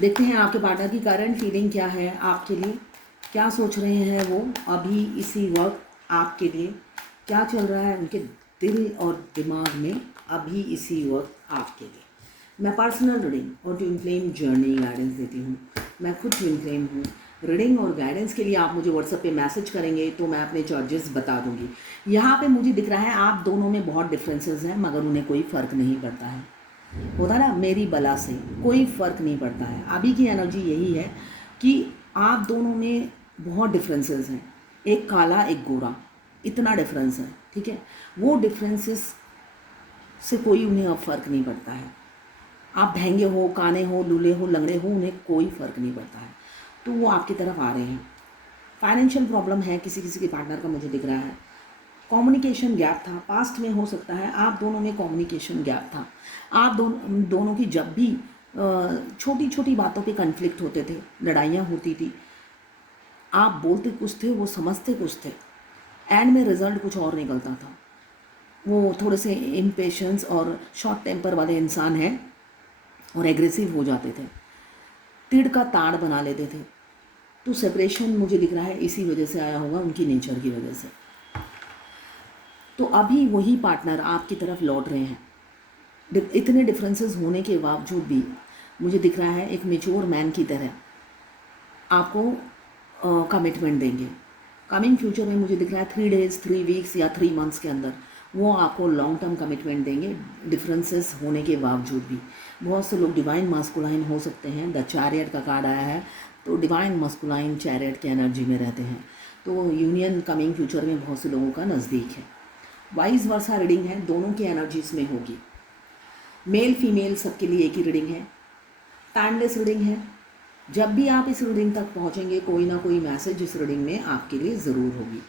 देखते हैं आपके पार्टनर की करंट फीलिंग क्या है आपके लिए, क्या सोच रहे हैं वो अभी इसी वक्त आपके लिए, क्या चल रहा है उनके दिल और दिमाग में अभी इसी वक्त आपके लिए। मैं पर्सनल रीडिंग और ट्विन फ्लेम जर्नी गाइडेंस देती हूँ। मैं खुद ट्विन फ्लेम हूँ। रीडिंग और गाइडेंस के लिए आप मुझे व्हाट्सएप पे मैसेज करेंगे तो मैं अपने चार्जेस बता दूँगी। यहाँ पे मुझे दिख रहा है आप दोनों में बहुत डिफरेंसेस हैं, मगर उन्हें कोई फ़र्क नहीं पड़ता है। होता ना, मेरी बला से कोई फ़र्क नहीं पड़ता है। अभी की एनर्जी यही है कि आप दोनों में बहुत डिफरेंसेस हैं, एक काला एक गोरा, इतना डिफरेंस है, ठीक है। वो डिफरेंसेस से कोई उन्हें अब फ़र्क नहीं पड़ता है। आप महंगे हो, काने हो, लूले हो, लंगड़े हो, उन्हें कोई फ़र्क नहीं पड़ता है। तो वो आपकी तरफ आ रहे हैं। फाइनेंशियल प्रॉब्लम है किसी किसी के पार्टनर का, मुझे दिख रहा है। कम्युनिकेशन गैप था पास्ट में, हो सकता है आप दोनों में कम्युनिकेशन गैप था। आप दोनों की जब भी छोटी छोटी बातों पे कन्फ्लिक्ट होते थे, लड़ाइयाँ होती थी, आप बोलते कुछ थे, वो समझते कुछ थे, एंड में रिजल्ट कुछ और निकलता था। वो थोड़े से इम्पेशंस और शॉर्ट टेम्पर वाले इंसान हैं और एग्रेसिव हो जाते थे, तिड़ का ताड़ बना लेते थे। तो सेपरेशन मुझे दिख रहा है इसी वजह से आया होगा, उनकी नेचर की वजह से। तो अभी वही पार्टनर आपकी तरफ लौट रहे हैं। इतने डिफरेंसेस होने के बावजूद भी मुझे दिख रहा है एक मेच्योर मैन की तरह आपको कमिटमेंट देंगे। कमिंग फ्यूचर में मुझे दिख रहा है 3 डेज़ 3 वीक्स या 3 मंथ्स के अंदर वो आपको लॉन्ग टर्म कमिटमेंट देंगे, डिफरेंसेस होने के बावजूद भी। बहुत से लोग डिवाइन मास्कुलाइन हो सकते हैं। द चैरियट का कार्ड आया है, तो डिवाइन मास्कुलाइन चैरियट की एनर्जी में रहते हैं, तो यूनियन कमिंग फ्यूचर में बहुत से लोगों का नज़दीक है। वाइस वर्सा रीडिंग है, दोनों की एनर्जीज में होगी। मेल फीमेल सबके लिए एक ही रीडिंग है, टाइमलेस रीडिंग है। जब भी आप इस रीडिंग तक पहुंचेंगे कोई ना कोई मैसेज इस रीडिंग में आपके लिए ज़रूर होगी।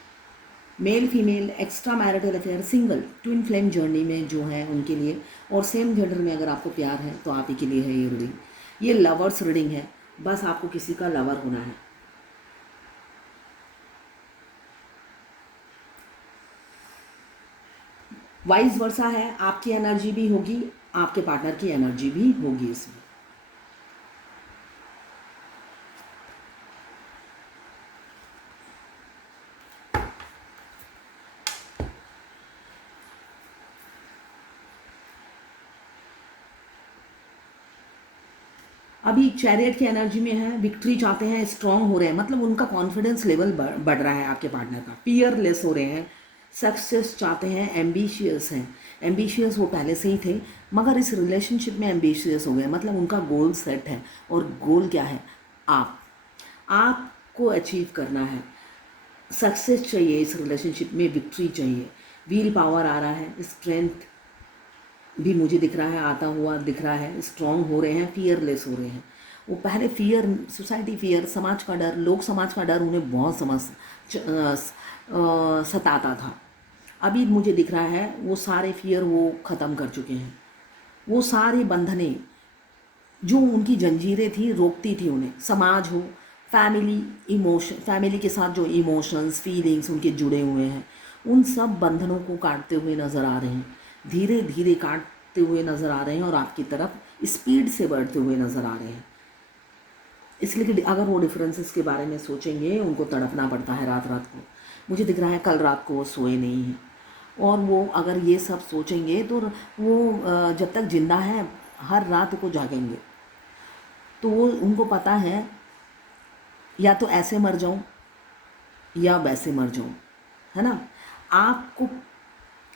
Male female, extra marital affair, single, twin flame journey में जो है उनके लिए, और सेम जेंडर में अगर आपको प्यार है तो आप ही के लिए है ये रीडिंग। ये लवर्स रीडिंग है, बस आपको किसी का लवर होना है। वाइस वर्सा है, आपकी एनर्जी भी होगी, आपके पार्टनर की एनर्जी भी होगी इसमें। अभी चैरियट की एनर्जी में है, विक्ट्री चाहते हैं, स्ट्रांग हो रहे हैं, मतलब उनका कॉन्फिडेंस लेवल बढ़ रहा है आपके पार्टनर का, फियरलेस हो रहे हैं, सक्सेस चाहते हैं, एम्बिशियस हैं। एम्बिशियस वो पहले से ही थे, मगर इस रिलेशनशिप में एम्बिशियस हो गए, मतलब उनका गोल सेट है। और गोल क्या है? आपको अचीव करना है, सक्सेस चाहिए इस रिलेशनशिप में, विक्ट्री चाहिए, व्हील पावर आ रहा है, स्ट्रेंथ भी मुझे दिख रहा है, आता हुआ दिख रहा है, स्ट्रांग हो रहे हैं, फियरलेस हो रहे हैं। वो पहले फियर, सोसाइटी फियर, समाज का डर, लोग समाज का डर उन्हें बहुत सताता था। अभी मुझे दिख रहा है वो सारे फियर वो ख़त्म कर चुके हैं। वो सारे बंधने जो उनकी जंजीरें थी, रोकती थी उन्हें, समाज हो, फैमिली के साथ जो इमोशंस फीलिंग्स उनके जुड़े हुए हैं, उन सब बंधनों को काटते हुए नज़र आ रहे हैं, धीरे धीरे काटते हुए नज़र आ रहे हैं और आपकी तरफ स्पीड से बढ़ते हुए नज़र आ रहे हैं। इसलिए कि अगर वो डिफरेंसेस के बारे में सोचेंगे, उनको तड़पना पड़ता है रात रात को। मुझे दिख रहा है कल रात को वो सोए नहीं हैं, और वो अगर ये सब सोचेंगे तो वो जब तक जिंदा है हर रात को जागेंगे। तो वो उनको पता है या तो ऐसे मर जाऊं या वैसे मर जाऊं, है ना। आपको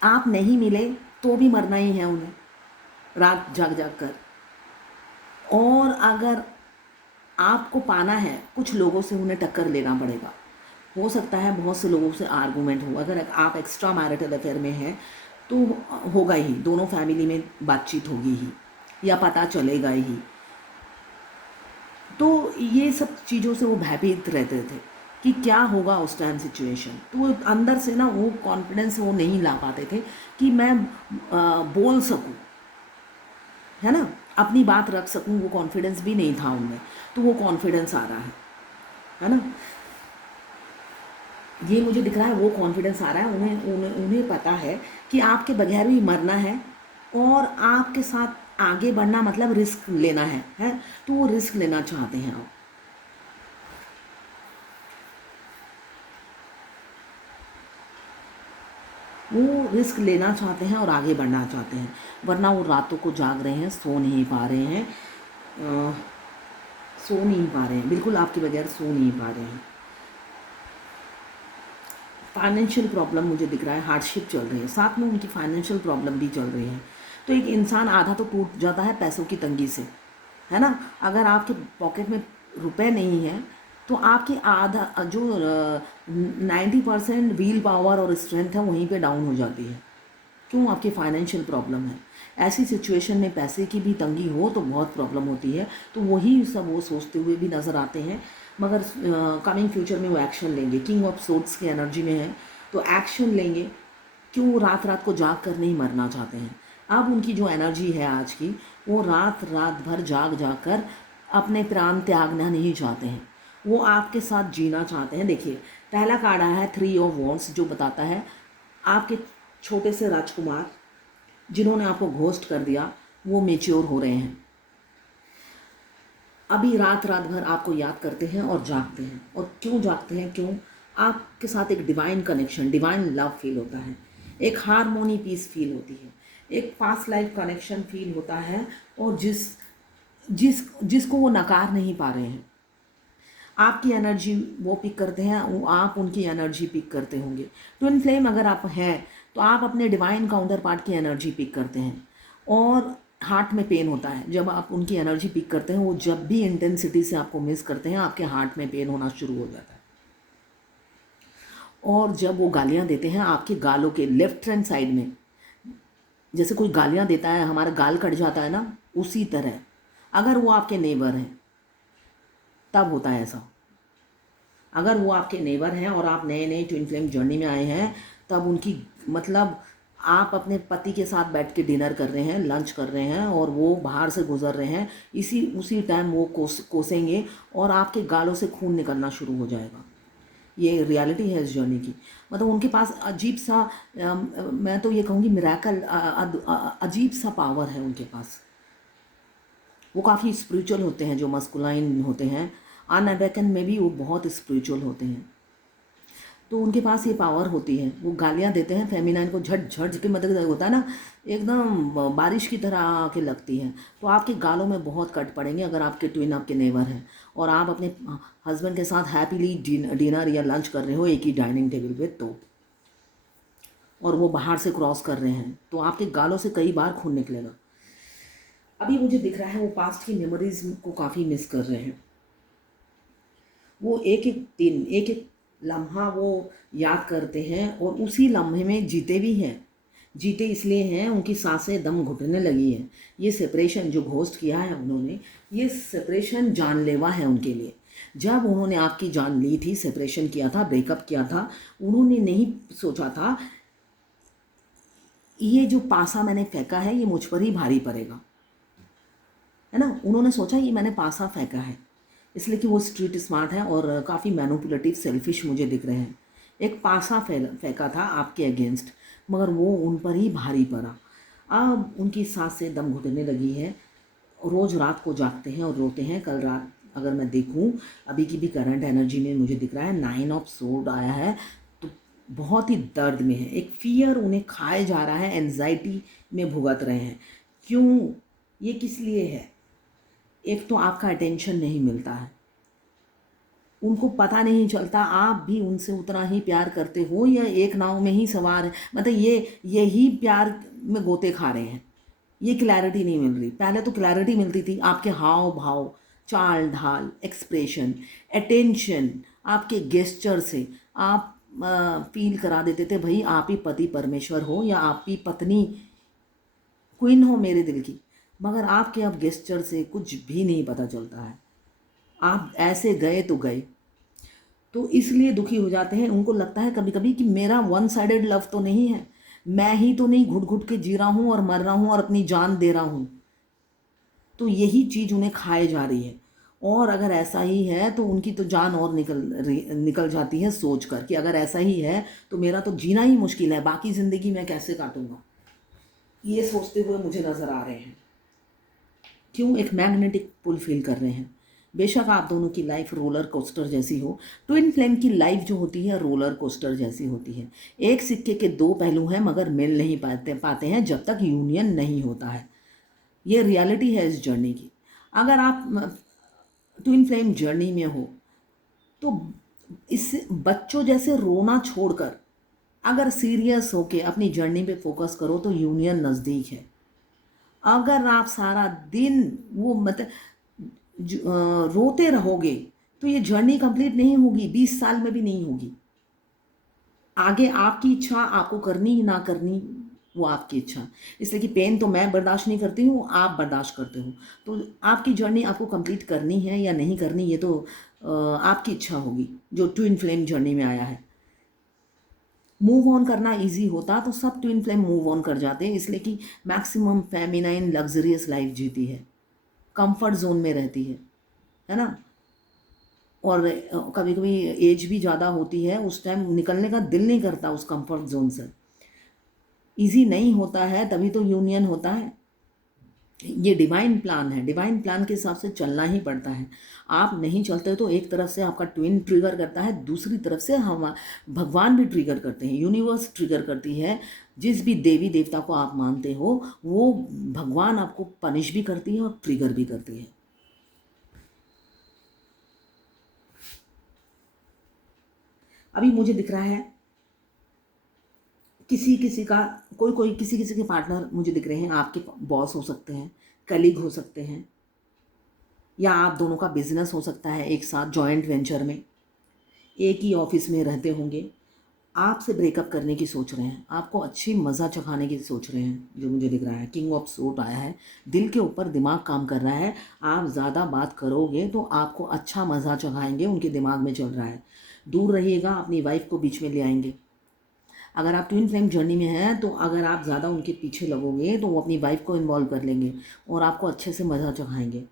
आप नहीं मिले तो भी मरना ही है उन्हें, रात जाग जाग कर। और अगर आपको पाना है, कुछ लोगों से उन्हें टक्कर लेना पड़ेगा। हो सकता है बहुत से लोगों से आर्गूमेंट हो, अगर आप एक्स्ट्रा मैरिटल अफेयर में हैं तो होगा ही, दोनों फैमिली में बातचीत होगी ही या पता चलेगा ही। तो ये सब चीज़ों से वो भयभीत रहते थे कि क्या होगा उस टाइम सिचुएशन। तो वो अंदर से ना वो कॉन्फिडेंस वो नहीं ला पाते थे कि मैं बोल सकूं, है ना, अपनी बात रख सकूं, वो कॉन्फिडेंस भी नहीं था उनमें। तो वो कॉन्फिडेंस आ रहा है ना। ये मुझे दिख रहा है वो कॉन्फिडेंस आ रहा है, उन्हें उन्हें उन्हें पता है कि आपके बगैर भी मरना है और आपके साथ आगे बढ़ना मतलब रिस्क लेना है, तो वो रिस्क लेना चाहते हैं आप। वो रिस्क लेना चाहते हैं और आगे बढ़ना चाहते हैं, वरना वो रातों को जाग रहे हैं, सो नहीं पा रहे हैं, अ, सो नहीं पा रहे हैं, बिल्कुल आपके बगैर सो नहीं पा रहे हैं। फाइनेंशियल प्रॉब्लम मुझे दिख रहा है, हार्डशिप चल रही है, साथ में उनकी फाइनेंशियल प्रॉब्लम भी चल रही है। तो एक इंसान आधा तो टूट जाता है पैसों की तंगी से, है ना। अगर आपके पॉकेट में रुपए नहीं है तो आपकी आधा जो 90% व्हील पावर और स्ट्रेंथ है वहीं पे डाउन हो जाती है। क्यों? आपकी फाइनेंशियल प्रॉब्लम है। ऐसी सिचुएशन में पैसे की भी तंगी हो तो बहुत प्रॉब्लम होती है। तो वही सब वो सोचते हुए भी नज़र आते हैं, मगर कमिंग फ्यूचर में वो एक्शन लेंगे। किंग ऑफ सोर्ड्स की एनर्जी में है तो एक्शन लेंगे। क्यों? रात रात को जाग कर नहीं मरना चाहते हैं। अब उनकी जो एनर्जी है आज की, वो रात रात भर जाग जाग कर अपने प्राण त्यागना नहीं चाहते हैं, वो आपके साथ जीना चाहते हैं। देखिए, पहला कार्ड आया है 3 ऑफ वॉन्ड्स, जो बताता है आपके छोटे से राजकुमार जिन्होंने आपको घोस्ट कर दिया वो मेच्योर हो रहे हैं। अभी रात रात भर आपको याद करते हैं और जागते हैं। और क्यों जागते हैं? क्यों? आपके साथ एक divine connection, divine love feel होता है, एक हारमोनी पीस फील होती है, एक पास्ट लाइफ कनेक्शन फील होता है। और जिसको वो नकार नहीं पा रहे हैं। आपकी एनर्जी वो पिक करते हैं, वो आप उनकी एनर्जी पिक करते होंगे। ट्विन फ्लेम अगर आप हैं तो आप अपने डिवाइन काउंटर पार्ट की एनर्जी पिक करते हैं। और हार्ट में पेन होता है जब आप उनकी एनर्जी पिक करते हैं। वो जब भी इंटेंसिटी से आपको मिस करते हैं, आपके हार्ट में पेन होना शुरू हो जाता है। और जब वो गालियाँ देते हैं आपके गालों के लेफ्ट हैंड साइड में, जैसे कोई गालियाँ देता है हमारा गाल कट जाता है ना, उसी तरह अगर वो आपके नेबर हैं तब होता है ऐसा। अगर वो आपके नेबर हैं और आप नए नए ट्विन फ्लेम जर्नी में आए हैं, तब उनकी मतलब आप अपने पति के साथ बैठ के डिनर कर रहे हैं, लंच कर रहे हैं और वो बाहर से गुजर रहे हैं, उसी टाइम वो कोसेंगे और आपके गालों से खून निकलना शुरू हो जाएगा। ये रियलिटी है इस जर्नी की। मतलब उनके पास अजीब सा मैं तो ये कहूँगी मिरेकल, अजीब सा पावर है उनके पास। वो काफ़ी स्पिरिचुअल होते हैं, जो मस्कुलाइन होते हैं, अनअवेकन में भी वो बहुत स्पिरिचुअल होते हैं। तो उनके पास ये पावर होती है, वो गालियाँ देते हैं फेमिनाइन को, झट झट के मतलब होता है ना, एकदम बारिश की तरह आके लगती हैं। तो आपके गालों में बहुत कट पड़ेंगे अगर आपके ट्विन आपके नेबर हैं और आप अपने हस्बैंड के साथ हैप्पीली डिनर या लंच कर रहे हो एक ही डाइनिंग टेबल पे, तो और वो बाहर से क्रॉस कर रहे हैं तो आपके गालों से कई बार खून निकलेगा। अभी मुझे दिख रहा है वो पास्ट की मेमोरीज को काफ़ी मिस कर रहे हैं। वो एक एक दिन एक एक लम्हा वो याद करते हैं और उसी लम्हे में जीते भी हैं। जीते इसलिए हैं उनकी सांसें दम घुटने लगी हैं। ये सेपरेशन जो घोस्ट किया है उन्होंने, ये सेपरेशन जानलेवा है उनके लिए। जब उन्होंने आपकी जान ली थी, सेपरेशन किया था, ब्रेकअप किया था, उन्होंने नहीं सोचा था ये जो पासा मैंने फेंका है ये मुझ पर ही भारी पड़ेगा, है ना। उन्होंने सोचा ये मैंने पासा फेंका है, इसलिए कि वो स्ट्रीट स्मार्ट है और काफ़ी मैनिपुलेटिव सेल्फिश मुझे दिख रहे हैं। एक पासा फेंका था आपके अगेंस्ट, मगर वो उन पर ही भारी पड़ा। अब उनकी सांस से दम घुटने लगी है, रोज़ रात को जागते हैं और रोते हैं। कल रात अगर मैं देखूं, अभी की भी करंट एनर्जी में मुझे दिख रहा है 9 ऑफ सोर्ड आया है, तो बहुत ही दर्द में है। एक फियर उन्हें खाए जा रहा है, एंजाइटी में भुगत रहे हैं। क्यों? ये किस लिए है? एक तो आपका अटेंशन नहीं मिलता है, उनको पता नहीं चलता आप भी उनसे उतना ही प्यार करते हो या एक नाव में ही सवार है, मतलब यही प्यार में गोते खा रहे हैं। ये क्लैरिटी नहीं मिल रही। पहले तो क्लैरिटी मिलती थी, आपके हाव भाव, चाल ढाल, एक्सप्रेशन, अटेंशन, आपके गेस्चर से आप फील करा देते थे भाई आप ही पति परमेश्वर हो या आप ही पत्नी क्वीन हो मेरे दिल की। मगर आपके अब गेस्चर से कुछ भी नहीं पता चलता है, आप ऐसे गए तो गए। तो इसलिए दुखी हो जाते हैं। उनको लगता है कभी कभी कि मेरा वन साइडेड लव तो नहीं है, मैं ही तो नहीं घुट घुट के जी रहा हूँ और मर रहा हूँ और अपनी जान दे रहा हूँ। तो यही चीज़ उन्हें खाए जा रही है। और अगर ऐसा ही है तो उनकी तो जान और निकल जाती है सोच कर कि अगर ऐसा ही है तो मेरा तो जीना ही मुश्किल है, बाकी ज़िंदगी मैं कैसे काटूंगा। ये सोचते हुए मुझे नज़र आ रहे हैं। क्यों? एक मैग्नेटिक पुल फील कर रहे हैं। बेशक आप दोनों की लाइफ रोलर कोस्टर जैसी हो, ट्विन फ्लेम की लाइफ जो होती है रोलर कोस्टर जैसी होती है। एक सिक्के के दो पहलू हैं मगर मिल नहीं पाते हैं जब तक यूनियन नहीं होता है। ये रियलिटी है इस जर्नी की। अगर आप ट्विन फ्लेम जर्नी में हो तो इस बच्चों जैसे रोना छोड़कर अगर सीरियस होके अपनी जर्नी पे फोकस करो तो यूनियन नज़दीक है। अगर आप सारा दिन वो मतलब रोते रहोगे तो ये जर्नी कंप्लीट नहीं होगी, 20 साल में भी नहीं होगी। आगे आपकी इच्छा, आपको करनी ना करनी वो आपकी इच्छा। इसलिए कि पेन तो मैं बर्दाश्त नहीं करती हूँ, आप बर्दाश्त करते हो। तो आपकी जर्नी आपको कंप्लीट करनी है या नहीं करनी, ये तो आपकी इच्छा होगी जो ट्विन फ्लेम जर्नी में आया है। मूव ऑन करना इजी होता तो सब ट्विन फ्लेम मूव ऑन कर जाते, इसलिए कि मैक्सिमम फेमिनाइन लग्जरियस लाइफ जीती है, कंफर्ट जोन में रहती है ना। और कभी कभी एज भी ज़्यादा होती है, उस टाइम निकलने का दिल नहीं करता उस कंफर्ट जोन से। इजी नहीं होता है तभी तो यूनियन होता है। ये डिवाइन प्लान है, डिवाइन प्लान के हिसाब से चलना ही पड़ता है। आप नहीं चलते तो एक तरफ से आपका ट्विन ट्रिगर करता है, दूसरी तरफ से हम भगवान भी ट्रिगर करते हैं, यूनिवर्स ट्रिगर करती है। जिस भी देवी देवता को आप मानते हो वो भगवान आपको पनिश भी करती है और ट्रिगर भी करती है। अभी मुझे दिख रहा है किसी किसी का कोई किसी किसी के पार्टनर मुझे दिख रहे हैं, आपके बॉस हो सकते हैं, कलीग हो सकते हैं, या आप दोनों का बिजनेस हो सकता है एक साथ जॉइंट वेंचर में, एक ही ऑफिस में रहते होंगे। आपसे ब्रेकअप करने की सोच रहे हैं, आपको अच्छी मज़ा चखाने की सोच रहे हैं, जो मुझे दिख रहा है। किंग ऑफ सूट आया है, दिल के ऊपर दिमाग काम कर रहा है। आप ज़्यादा बात करोगे तो आपको अच्छा मज़ा चखाएंगे, उनके दिमाग में चल रहा है। दूर रहिएगा, अपनी वाइफ को बीच में ले आएंगे। अगर आप ट्विन फ्लेम जर्नी में हैं तो अगर आप ज़्यादा उनके पीछे लगोगे तो वो अपनी वाइफ को इन्वॉल्व कर लेंगे और आपको अच्छे से मज़ा चखाएंगे।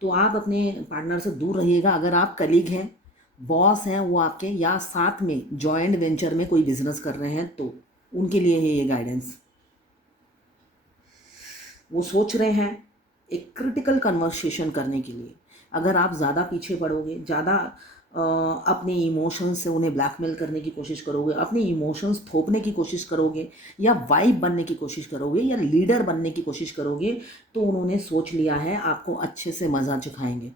तो आप अपने पार्टनर से दूर रहिएगा। अगर आप कलीग हैं, बॉस हैं वो आपके, या साथ में जॉइंट वेंचर में कोई बिजनेस कर रहे हैं तो उनके लिए है ये गाइडेंस। वो सोच रहे हैं एक क्रिटिकल कन्वर्सेशन करने के लिए। अगर आप ज़्यादा पीछे पड़ोगे, ज़्यादा अपने इमोशंस से उन्हें ब्लैकमेल करने की कोशिश करोगे, अपने इमोशंस थोपने की कोशिश करोगे, या वाइब बनने की कोशिश करोगे, या लीडर बनने की कोशिश करोगे, तो उन्होंने सोच लिया है आपको अच्छे से मज़ा चखाएंगे।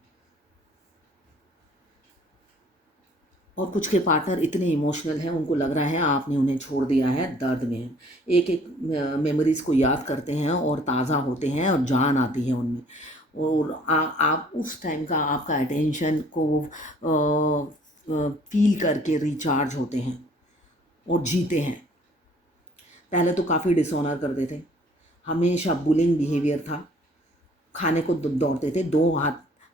और कुछ के पार्टनर इतने इमोशनल हैं, उनको लग रहा है आपने उन्हें छोड़ दिया है, दर्द में है, एक एक मेमोरीज़ को याद करते हैं और ताज़ा होते हैं और जान आती है उनमें। और आप उस टाइम का आपका अटेंशन को फील करके रिचार्ज होते हैं और जीते हैं। पहले तो काफ़ी डिसऑनर करते थे, हमेशा बुलिंग बिहेवियर था, खाने को दौड़ते थे, दो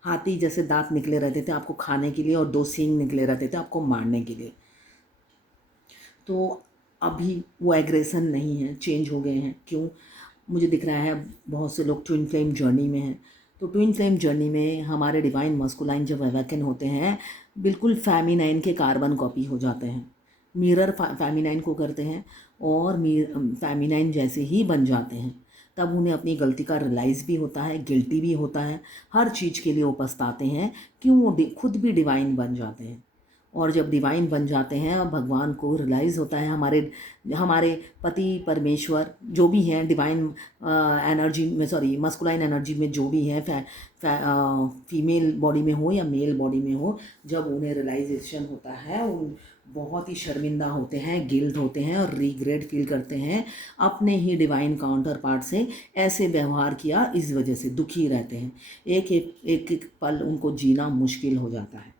हाथी जैसे दांत निकले रहते थे आपको खाने के लिए और दो सींग निकले रहते थे आपको मारने के लिए। तो अभी वो एग्रेशन नहीं है, चेंज हो गए हैं। क्यों? मुझे दिख रहा है बहुत से लोग ट्विन फ्लेम जर्नी में हैं। तो ट्विन फ्लेम जर्नी में हमारे डिवाइन मस्कुलाइन जब अवेकन होते हैं, बिल्कुल फेमिनाइन के कार्बन कॉपी हो जाते हैं, मिरर फेमिनाइन को करते हैं और फेमिनाइन जैसे ही बन जाते हैं। तब उन्हें अपनी गलती का रियलाइज़ भी होता है, गिल्टी भी होता है, हर चीज़ के लिए वो पछताते हैं। क्यों? वो खुद भी डिवाइन बन जाते हैं। और जब डिवाइन बन जाते हैं और भगवान को रियलाइज़ होता है, हमारे हमारे पति परमेश्वर जो भी हैं डिवाइन एनर्जी में, सॉरी मस्कुलाइन एनर्जी में जो भी हैं, फीमेल बॉडी में हो या मेल बॉडी में हो, जब उन्हें रियलाइजेशन होता है उन बहुत ही शर्मिंदा होते हैं, गिल्ट होते हैं और रिग्रेट फील करते हैं। अपने ही डिवाइन काउंटर पार्ट से ऐसे व्यवहार किया, इस वजह से दुखी रहते हैं। एक एक एक एक पल उनको जीना मुश्किल हो जाता है।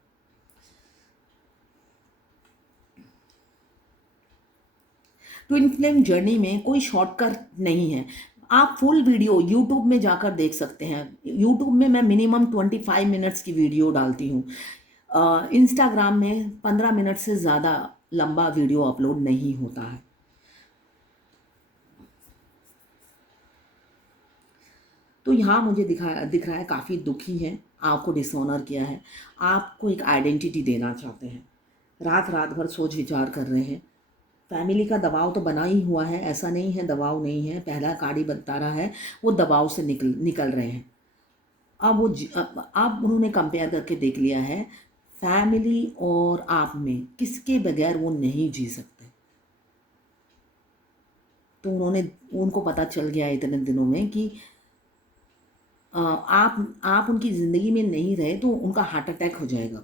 ट्विन फ्लेम जर्नी में कोई शॉर्टकट नहीं है। आप फुल वीडियो यूट्यूब में जाकर देख सकते हैं। यूट्यूब में मैं मिनिमम 25 मिनट्स की वीडियो डालती हूँ। इंस्टाग्राम में 15 मिनट से ज़्यादा लंबा वीडियो अपलोड नहीं होता है। तो यहाँ मुझे दिख रहा है काफ़ी दुखी है, आपको डिसऑनर किया है, आपको एक आइडेंटिटी देना चाहते हैं, रात रात भर सोच विचार कर रहे हैं। फैमिली का दबाव तो बना ही हुआ है, ऐसा नहीं है दबाव नहीं है, पहला कार्ड ही बता रहा है वो दबाव से निकल रहे हैं। अब उन्होंने कंपेयर करके देख लिया है फैमिली और आप में किसके बगैर वो नहीं जी सकते। तो उनको पता चल गया इतने दिनों में कि आप उनकी ज़िंदगी में नहीं रहे तो उनका हार्ट अटैक हो जाएगा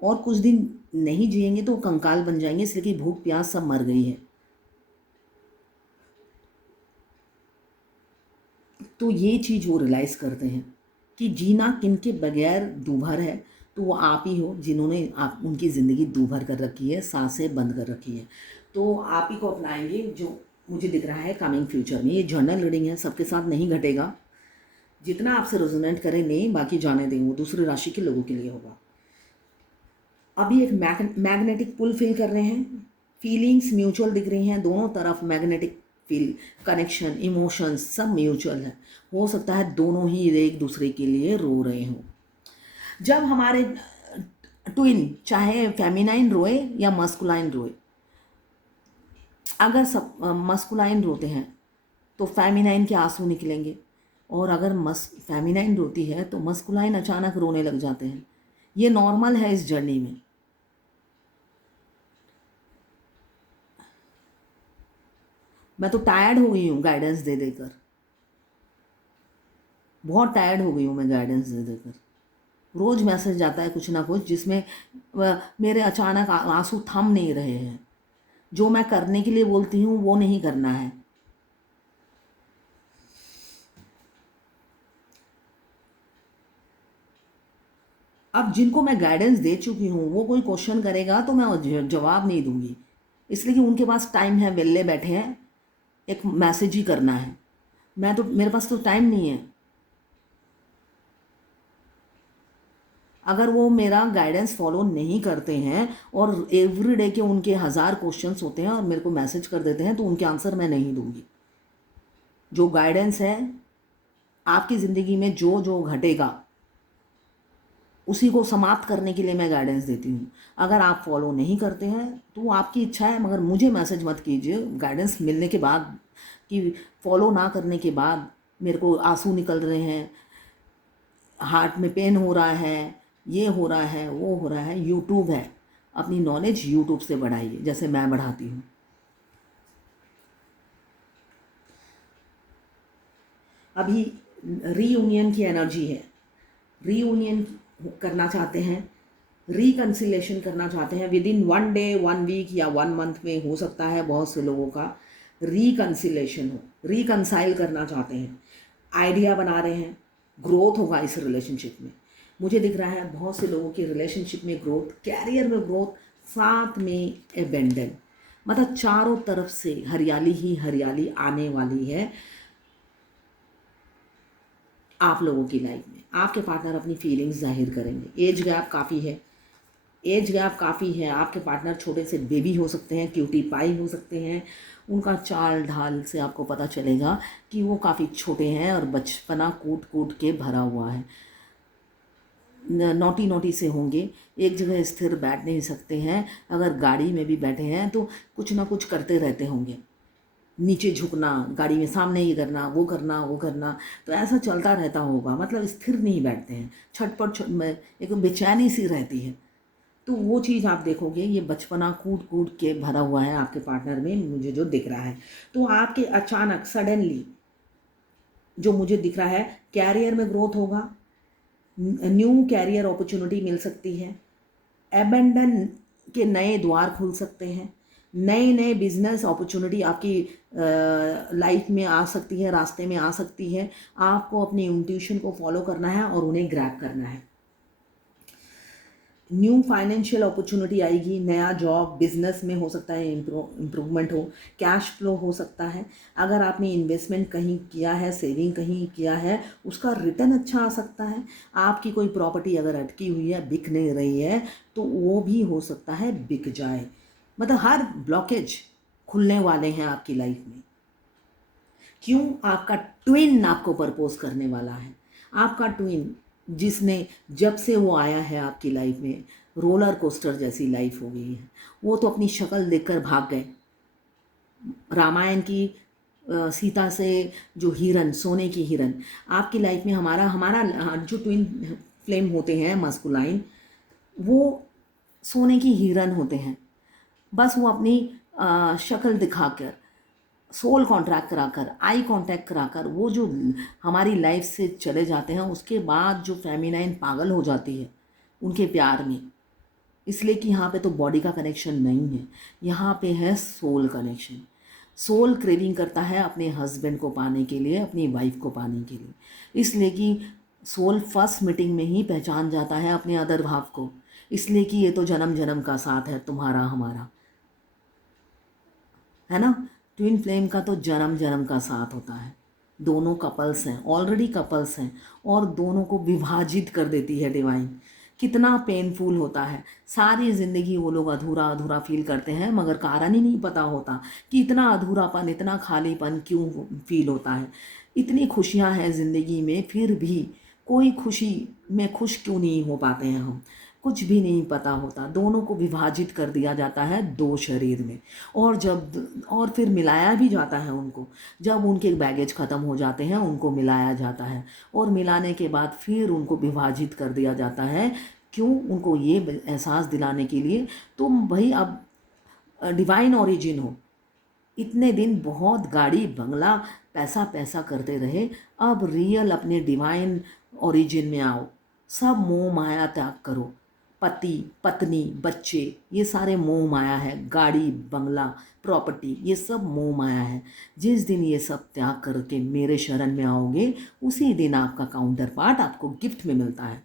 और कुछ दिन नहीं जिएंगे तो कंकाल बन जाएंगे, इसलिए कि भूख प्यास सब मर गई है। तो ये चीज़ वो रियलाइज़ करते हैं कि जीना किनके बगैर दूभर है, तो वो आप ही हो जिन्होंने आप उनकी ज़िंदगी दूभर कर रखी है, सांसें बंद कर रखी है। तो आप ही को अपनाएंगे जो मुझे दिख रहा है कमिंग फ्यूचर में। ये जर्नल रीडिंग है, सबके साथ नहीं घटेगा। जितना आपसे रेजोनेट करे नहीं, बाकी जाने दें, वो दूसरी राशि के लोगों के लिए होगा। अभी एक मैग्नेटिक पुल फील कर रहे हैं, फीलिंग्स म्यूचुअल दिख रही हैं, दोनों तरफ मैग्नेटिक फील कनेक्शन इमोशंस सब म्यूचुअल है। हो सकता है दोनों ही एक दूसरे के लिए रो रहे हों। जब हमारे ट्विन चाहे फेमिनाइन रोए या मस्कुलाइन रोए, अगर सब मस्कुलाइन रोते हैं तो फेमिनाइन के आंसू निकलेंगे, और अगर फेमिनाइन रोती है तो मस्कुलाइन अचानक रोने लग जाते हैं। ये नॉर्मल है इस जर्नी में। मैं तो टायर्ड हो गई हूँ गाइडेंस दे देकर, बहुत टायर्ड हो गई हूँ मैं गाइडेंस दे देकर। रोज़ मैसेज आता है कुछ ना कुछ जिसमें मेरे अचानक आंसू थम नहीं रहे हैं। जो मैं करने के लिए बोलती हूँ वो नहीं करना है। अब जिनको मैं गाइडेंस दे चुकी हूँ वो कोई क्वेश्चन करेगा तो मैं जवाब नहीं दूंगी, इसलिए कि उनके पास टाइम है, वेले बैठे हैं, एक मैसेज ही करना है। मेरे पास तो टाइम नहीं है। अगर वो मेरा गाइडेंस फॉलो नहीं करते हैं और एवरीडे के उनके 1000 क्वेश्चंस होते हैं और मेरे को मैसेज कर देते हैं, तो उनके आंसर मैं नहीं दूंगी। जो गाइडेंस है आपकी ज़िंदगी में जो जो घटेगा उसी को समाप्त करने के लिए मैं गाइडेंस देती हूँ। अगर आप फॉलो नहीं करते हैं तो आपकी इच्छा है, मगर मुझे मैसेज मत कीजिए गाइडेंस मिलने के बाद कि फॉलो ना करने के बाद मेरे को आंसू निकल रहे हैं, हार्ट में पेन हो रहा है, ये हो रहा है, वो हो रहा है। यूट्यूब है, अपनी नॉलेज यूट्यूब से बढ़ाइए जैसे मैं बढ़ाती हूँ। अभी रीयूनियन की एनर्जी है, रीयूनियन करना चाहते हैं, रिकन्सिलेशन करना चाहते हैं विद इन 1 डे 1 वीक या 1 मंथ में। हो सकता है बहुत से लोगों का रिकन्सिलेशन हो, रिकन्साइल करना चाहते हैं, आइडिया बना रहे हैं, ग्रोथ होगा इस रिलेशनशिप में। मुझे दिख रहा है बहुत से लोगों की रिलेशनशिप में ग्रोथ, कैरियर में ग्रोथ, साथ में एबेंडन, मतलब चारों तरफ से हरियाली ही हरियाली आने वाली है आप लोगों की लाइफ में। आपके पार्टनर अपनी फीलिंग्स जाहिर करेंगे। एज गैप काफ़ी है, एज गैप काफ़ी है। आपके पार्टनर छोटे से बेबी हो सकते हैं, क्यूटी पाई हो सकते हैं। उनका चाल ढाल से आपको पता चलेगा कि वो काफ़ी छोटे हैं और बचपना कूट कूट के भरा हुआ है। नोटी नोटी से होंगे, एक जगह स्थिर बैठ नहीं सकते हैं। अगर गाड़ी में भी बैठे हैं तो कुछ ना कुछ करते रहते होंगे, नीचे झुकना, गाड़ी में सामने ये करना, वो करना, वो करना, तो ऐसा चलता रहता होगा। मतलब स्थिर नहीं बैठते हैं, छटपट एक बेचैनी सी रहती है। तो वो चीज़ आप देखोगे, ये बचपना कूट कूट के भरा हुआ है आपके पार्टनर में, मुझे जो दिख रहा है। तो आपके अचानक सडनली जो मुझे दिख रहा है, कैरियर में ग्रोथ होगा, न्यू कैरियर अपॉर्चुनिटी मिल सकती है, एबेंडन के नए द्वार खुल सकते हैं, नए नए बिजनेस अपॉर्चुनिटी आपकी लाइफ में आ सकती है, रास्ते में आ सकती है। आपको अपनी इंट्यूशन को फॉलो करना है और उन्हें ग्रैब करना है। न्यू फाइनेंशियल अपॉर्चुनिटी आएगी, नया जॉब बिजनेस में हो सकता है, इम्प्रूवमेंट हो, कैश फ्लो हो सकता है। अगर आपने इन्वेस्टमेंट कहीं किया है, सेविंग कहीं किया है, उसका रिटर्न अच्छा आ सकता है। आपकी कोई प्रॉपर्टी अगर अटकी हुई है, बिक नहीं रही है, तो वो भी हो सकता है बिक जाए। मतलब हर ब्लॉकेज खुलने वाले हैं आपकी लाइफ में। क्यों? आपका ट्विन आपको प्रपोज करने वाला है। आपका ट्विन जिसने जब से वो आया है आपकी लाइफ में, रोलर कोस्टर जैसी लाइफ हो गई है। वो तो अपनी शक्ल देखकर भाग गए। रामायण की सीता से जो हिरन, सोने की हिरन, आपकी लाइफ में हमारा हमारा जो ट्विन फ्लेम होते हैं मस्कुलाइन, वो सोने की हिरन होते हैं। बस वो अपनी शक्ल दिखाकर, सोल कॉन्ट्रैक्ट कराकर, आई कांटेक्ट कराकर वो जो हमारी लाइफ से चले जाते हैं, उसके बाद जो फेमिनाइन पागल हो जाती है उनके प्यार में। इसलिए कि यहाँ पे तो बॉडी का कनेक्शन नहीं है, यहाँ पे है सोल कनेक्शन। सोल क्रेविंग करता है अपने हस्बैंड को पाने के लिए, अपनी वाइफ को पाने के लिए। इसलिए कि सोल फर्स्ट मीटिंग में ही पहचान जाता है अपने अदर भाव को। इसलिए कि ये तो जन्म जन्म का साथ है तुम्हारा हमारा, है ना। ट्विन फ्लेम का तो जन्म जन्म का साथ होता है। दोनों कपल्स हैं, ऑलरेडी कपल्स हैं, और दोनों को विभाजित कर देती है डिवाइन। कितना पेनफुल होता है, सारी ज़िंदगी वो लोग अधूरा अधूरा फील करते हैं, मगर कारण ही नहीं पता होता कि इतना अधूरापन, इतना खालीपन क्यों फील होता है। इतनी खुशियां हैं ज़िंदगी में, फिर भी कोई खुशी में खुश क्यों नहीं हो पाते हैं हम, कुछ भी नहीं पता होता। दोनों को विभाजित कर दिया जाता है दो शरीर में, और फिर मिलाया भी जाता है उनको। जब उनके बैगेज ख़त्म हो जाते हैं उनको मिलाया जाता है, और मिलाने के बाद फिर उनको विभाजित कर दिया जाता है। क्यों? उनको ये एहसास दिलाने के लिए तुम भाई अब डिवाइन ओरिजिन हो। इतने दिन बहुत गाड़ी बंगला पैसा पैसा करते रहे, अब रियल अपने डिवाइन ओरिजिन में आओ। सब मोह माया त्याग करो। पति पत्नी बच्चे ये सारे मोह माया है, गाड़ी बंगला प्रॉपर्टी ये सब मोह माया है। जिस दिन ये सब त्याग करके मेरे शरण में आओगे, उसी दिन आपका काउंटर पार्ट आपको गिफ्ट में मिलता है।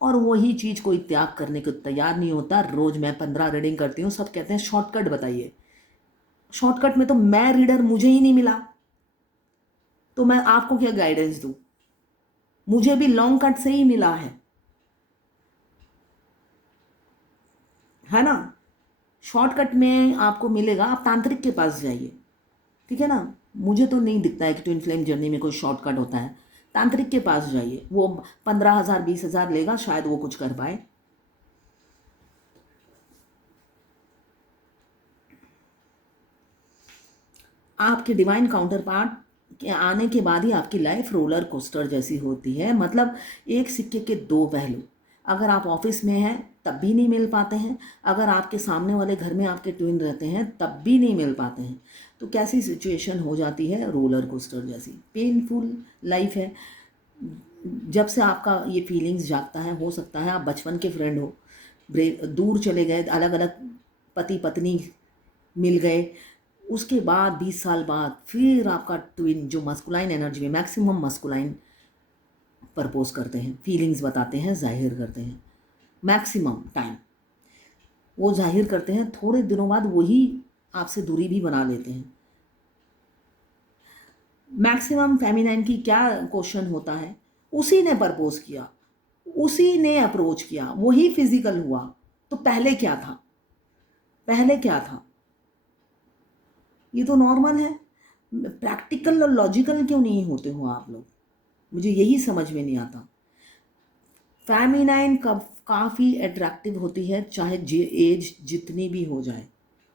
और वही चीज़ कोई त्याग करने को तैयार नहीं होता। रोज़ मैं 15 रीडिंग करती हूँ, सब कहते हैं शॉर्टकट बताइए। शॉर्टकट में तो मैं रीडर, मुझे ही नहीं मिला, तो मैं आपको क्या गाइडेंस दूँ। मुझे भी लॉन्ग कट से ही मिला है ना। शॉर्टकट में आपको मिलेगा, आप तांत्रिक के पास जाइए, ठीक है ना। मुझे तो नहीं दिखता है कि ट्विन फ्लेम जर्नी में कोई शॉर्टकट होता है। तांत्रिक के पास जाइए, वो 15,000 20,000 लेगा, शायद वो कुछ कर पाए। आपके डिवाइन काउंटर पार्ट के आने के बाद ही आपकी लाइफ रोलर कोस्टर जैसी होती है। मतलब एक सिक्के के दो पहलू। अगर आप ऑफिस में हैं तब भी नहीं मिल पाते हैं, अगर आपके सामने वाले घर में आपके ट्विन रहते हैं तब भी नहीं मिल पाते हैं। तो कैसी सिचुएशन हो जाती है, रोलर कोस्टर जैसी पेनफुल लाइफ है। जब से आपका ये फीलिंग्स जागता है, हो सकता है आप बचपन के फ्रेंड हो, दूर चले गए, अलग अलग पति पत्नी मिल गए, उसके बाद 20 साल बाद फिर आपका ट्विन जो मस्कुलाइन एनर्जी में मैक्सिमम मस्कुलाइन प्रपोज करते हैं, फीलिंग्स बताते हैं, जाहिर करते हैं, मैक्सिमम टाइम वो जाहिर करते हैं, थोड़े दिनों बाद वही आपसे दूरी भी बना लेते हैं। मैक्सिमम फेमिनाइन की क्या क्वेश्चन होता है, उसी ने प्रपोज किया, उसी ने अप्रोच किया, वही फिजिकल हुआ, तो पहले क्या था, पहले क्या था। ये तो नॉर्मल है। प्रैक्टिकल और लॉजिकल क्यों नहीं होते हो आप लोग, मुझे यही समझ में नहीं आता। फेमिनाइन कब काफ़ी अट्रैक्टिव होती है, चाहे एज जितनी भी हो जाए,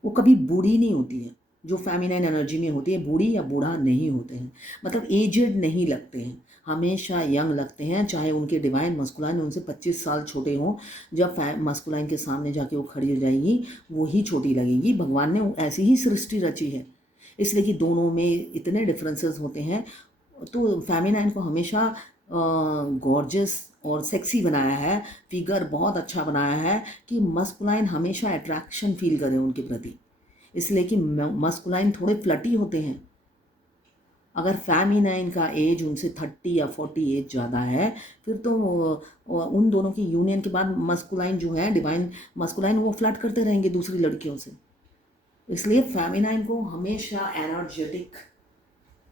वो कभी बूढ़ी नहीं होती है। जो फेमिनाइन एनर्जी में होती है, बूढ़ी या बूढ़ा नहीं होते हैं, मतलब एजेड नहीं लगते हैं, हमेशा यंग लगते हैं। चाहे उनके डिवाइन मस्कुलाइन उनसे 25 साल छोटे हों, जब मस्कुलाइन के सामने जाके वो खड़ी हो जाएगी वही छोटी लगेगी। भगवान ने ऐसी ही सृष्टि रची है, इसलिए कि दोनों में इतने डिफरेंसेस होते हैं। तो फेमिनाइन को हमेशा गॉर्जियस और सेक्सी बनाया है, फिगर बहुत अच्छा बनाया है कि मस्कुलाइन हमेशा अट्रैक्शन फील करें उनके प्रति। इसलिए कि मस्कुलाइन थोड़े फ्लटी होते हैं। अगर फेमिनाइन का एज उनसे 30 या 40 एज ज़्यादा है, फिर तो उन दोनों की यूनियन के बाद मस्कुलाइन जो है, डिवाइन मस्कुलाइन, वो फ्लर्ट करते रहेंगे दूसरी लड़कियों से। इसलिए फेमिनाइन को हमेशा energetic,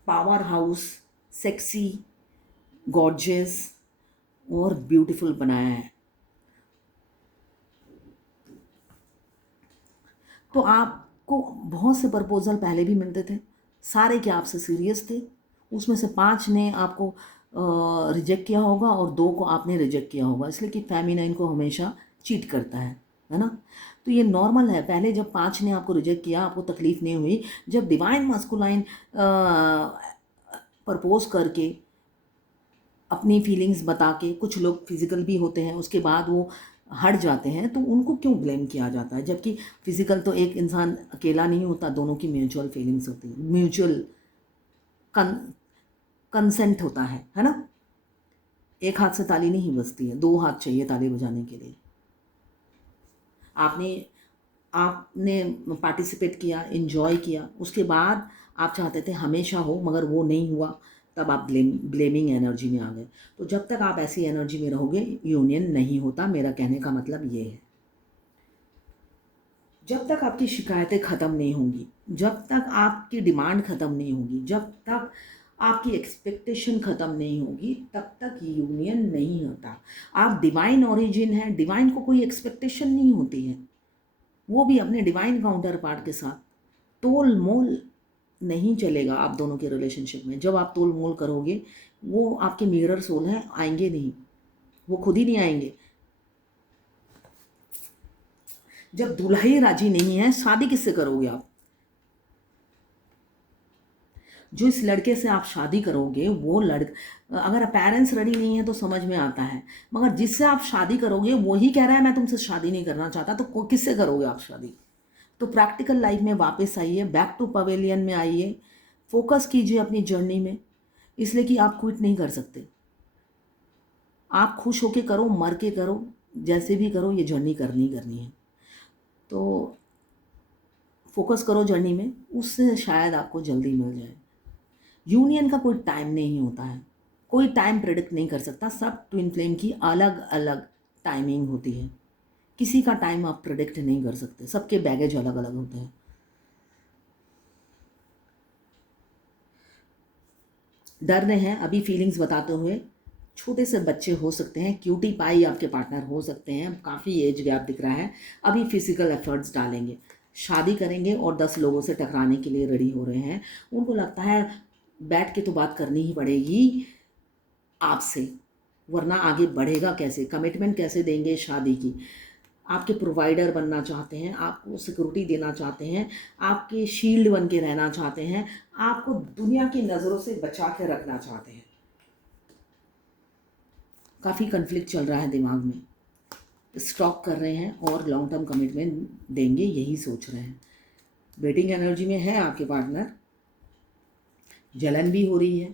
power house, sexy, gorgeous और ब्यूटीफुल बनाया है। तो आपको बहुत से प्रपोजल पहले भी मिलते थे, सारे क्या आपसे सीरियस थे, उसमें से 5 ने आपको रिजेक्ट किया होगा और 2 को आपने रिजेक्ट किया होगा। इसलिए कि फेमिनाइन को हमेशा चीट करता है, है ना। तो ये नॉर्मल है। पहले जब 5 ने आपको रिजेक्ट किया आपको तकलीफ नहीं हुई, जब डिवाइन मस्कुलाइन प्रपोज करके अपनी फीलिंग्स बता के, कुछ लोग फिजिकल भी होते हैं उसके बाद वो हट जाते हैं, तो उनको क्यों ब्लेम किया जाता है? जबकि फिजिकल तो एक इंसान अकेला नहीं होता, दोनों की म्यूचुअल फीलिंग्स होती है, म्यूचुअल कंसेंट होता है ना। एक हाथ से ताली नहीं बजती है, 2 हाथ चाहिए ताली बजाने के लिए। आपने आपने पार्टिसिपेट किया, एंजॉय किया, उसके बाद आप चाहते थे हमेशा हो, मगर वो नहीं हुआ, तब आप ब्लेमिंग एनर्जी में आ गए। तो जब तक आप ऐसी एनर्जी में रहोगे यूनियन नहीं होता। मेरा कहने का मतलब ये है, जब तक आपकी शिकायतें ख़त्म नहीं होंगी, जब तक आपकी डिमांड ख़त्म नहीं होगी, जब तक आपकी एक्सपेक्टेशन ख़त्म नहीं होगी, तब तक यूनियन नहीं होता। आप डिवाइन ओरिजिन है, डिवाइन को कोई एक्सपेक्टेशन नहीं होती है, वो भी अपने डिवाइन काउंटर पार्ट के साथ तोल मोल नहीं चलेगा आप दोनों के रिलेशनशिप में। जब आप तोल मोल करोगे, वो आपके मिरर सोल हैं, आएंगे नहीं, वो खुद ही नहीं आएंगे। जब दूल्हा ही राजी नहीं है, शादी किससे करोगे आप? जो इस लड़के से आप शादी करोगे वो अगर पेरेंट्स रेडी नहीं है तो समझ में आता है, मगर जिससे आप शादी करोगे वही कह रहा है मैं तुमसे शादी नहीं करना चाहता, तो किससे करोगे आप शादी? तो प्रैक्टिकल लाइफ में वापस आइए, बैक टू पवेलियन में आइए, फोकस कीजिए अपनी जर्नी में, इसलिए कि आप क्विट नहीं कर सकते। आप खुश होके करो, मर के करो, जैसे भी करो, ये जर्नी करनी है। तो फोकस करो जर्नी में, उससे शायद आपको जल्दी मिल जाए। यूनियन का कोई टाइम नहीं होता है, कोई टाइम प्रेडिक्ट नहीं कर सकता। सब ट्विन फ्लेम की अलग अलग टाइमिंग होती है, किसी का टाइम आप प्रेडिक्ट नहीं कर सकते, सबके बैगेज अलग अलग होते हैं। डर रहे हैं अभी फीलिंग्स बताते हुए, छोटे से बच्चे हो सकते हैं, क्यूटी पाई आपके पार्टनर हो सकते हैं, काफ़ी एज गैप दिख रहा है, अभी फिजिकल एफर्ट्स डालेंगे, शादी करेंगे और 10 लोगों से टकराने के लिए रेडी हो रहे हैं। उनको लगता है बैठ के तो बात करनी ही पड़ेगी आपसे, वरना आगे बढ़ेगा कैसे, कमिटमेंट कैसे देंगे शादी की। आपके प्रोवाइडर बनना चाहते हैं, आपको सिक्योरिटी देना चाहते हैं, आपके शील्ड बन के रहना चाहते हैं, आपको दुनिया की नज़रों से बचा के रखना चाहते हैं। काफ़ी कन्फ्लिक्ट चल रहा है दिमाग में, स्टॉक कर रहे हैं और लॉन्ग टर्म कमिटमेंट देंगे यही सोच रहे हैं। वेटिंग एनर्जी में है आपके पार्टनर, जलन भी हो रही है,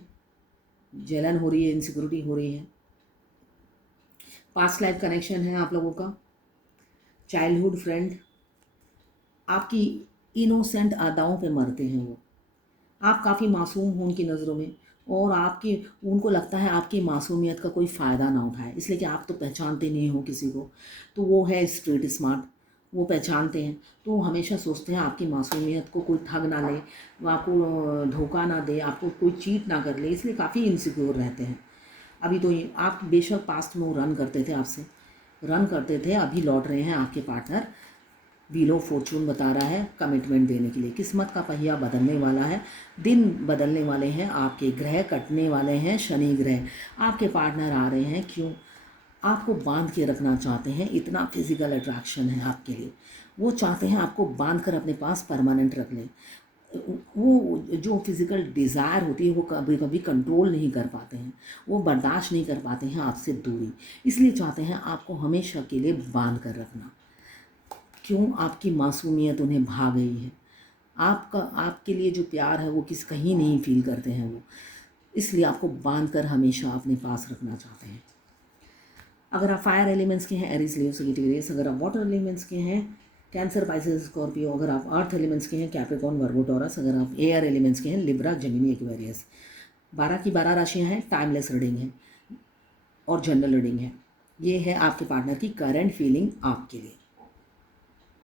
जलन हो रही है, इनसिक्योरिटी हो रही है। पास्ट लाइफ कनेक्शन है आप लोगों का, चाइल्डहुड फ्रेंड, आपकी इनोसेंट अदाओं पे मरते हैं वो। आप काफ़ी मासूम हो उनकी नज़रों में, और उनको लगता है आपकी मासूमियत का कोई फ़ायदा ना उठाए, इसलिए कि आप तो पहचानते नहीं हो किसी को। तो वो है स्ट्रीट स्मार्ट, वो पहचानते हैं, तो वो हमेशा सोचते हैं आपकी मासूमियत को कोई ठग ना ले, वो आपको धोखा ना दे, आपको कोई चीट ना कर ले, इसलिए काफ़ी इनसिक्योर रहते हैं। अभी तो ये आप बेशक पास्ट में वो रन करते थे, आपसे रन करते थे, अभी लौट रहे हैं आपके पार्टनर। व्हील ऑफ फॉर्चून बता रहा है कमिटमेंट देने के लिए, किस्मत का पहिया बदलने वाला है, दिन बदलने वाले हैं, आपके ग्रह कटने वाले हैं, शनि ग्रह। आपके पार्टनर आ रहे हैं, क्यों? आपको बांध के रखना चाहते हैं, इतना फिजिकल अट्रैक्शन है आपके लिए, वो चाहते हैं आपको बांध कर अपने पास परमानेंट रख लें। वो जो फिज़िकल डिज़ायर होती है वो कभी कभी कंट्रोल नहीं कर पाते हैं, वो बर्दाश्त नहीं कर पाते हैं आपसे दूरी, इसलिए चाहते हैं आपको हमेशा के लिए बांध कर रखना। क्यों? आपकी मासूमियत उन्हें भा गई है, आपके लिए जो प्यार है वो कहीं नहीं फील करते हैं वो, इसलिए आपको बांध कर हमेशा अपने पास रखना चाहते हैं। अगर आप फायर एलिमेंट्स के हैं, एरीज लियो सजिटेरियस, अगर आप वाटर एलिमेंट्स के हैं, कैंसर पाइसेस स्कॉर्पियो, अगर आप अर्थ एलिमेंट्स के हैं, कैप्रिकॉर्न वर्गो टॉरस, अगर आप एयर एलिमेंट्स के हैं, लिब्रा जेमिनी एक्वेरियस। 12 की 12 राशियाँ हैं, टाइमलेस रीडिंग है और जनरल रीडिंग है। ये है आपके पार्टनर की करंट फीलिंग आपके लिए।